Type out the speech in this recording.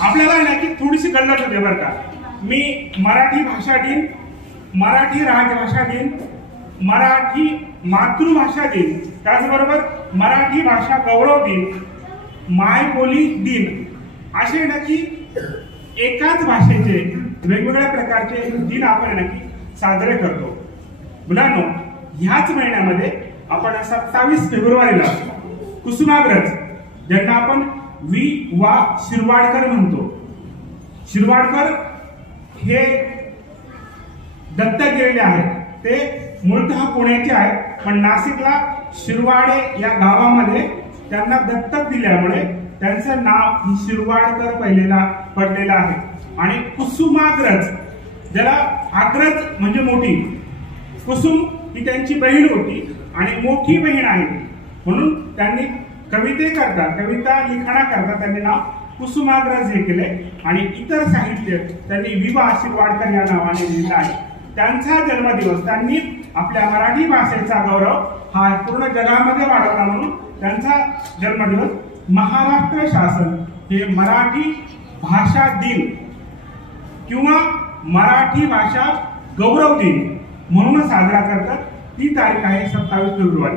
आपल्याला ना की थोडीशी गल्लत होते बरं का। मी मराठी भाषा दिन, मराठी राजभाषा दिन, मराठी मातृभाषा दिन, त्याचबरोबर मराठी भाषा गौरव दिन, मायबोली दिन असे नक्की एकाच भाषेचे वेगवेगळ्या प्रकारचे दिन आपण नक्की साजरे करतो। मुलांनो, ह्याच महिन्यामध्ये आपण 27 फेब्रुवारीला कुसुमाग्रज, ज्यांना आपण वा शिरवाडकर म्हणतो, शिरवाडकर हे दत्तक गेलेले आहेत। ते मूळतः पुण्याचे आहेत, पण नाशिकला शिरवाडे या गावामध्ये त्यांना दत्तक दिल्यामुळे त्यांचं नाव शिरवाडकर पडलेलं आहे। आणि कुसुमाग्रज, ज्याला अग्रज म्हणजे मोठी, कुसुम ही त्यांची बहीण होती आणि मोठी बहीण आहे, म्हणून त्यांनी कविता लिखाणाकरता त्यांनी नाव कुसुमाग्रज हे केले। आणि इतर साहित्य त्यांनी विवा शिरवाडकर या नावाने लिहिलं आहे। त्यांचा जन्मदिवस, त्यांनी आपल्या मराठी भाषेचा गौरव हा पूर्ण जगामध्ये वाढवला म्हणून त्यांचा जन्मदिवस महाराष्ट्र शासन हे मराठी भाषा दिन किंवा मराठी भाषा गौरव दिन म्हणून साजरा करतात। ती तारीख आहे 27 फेब्रुवारी।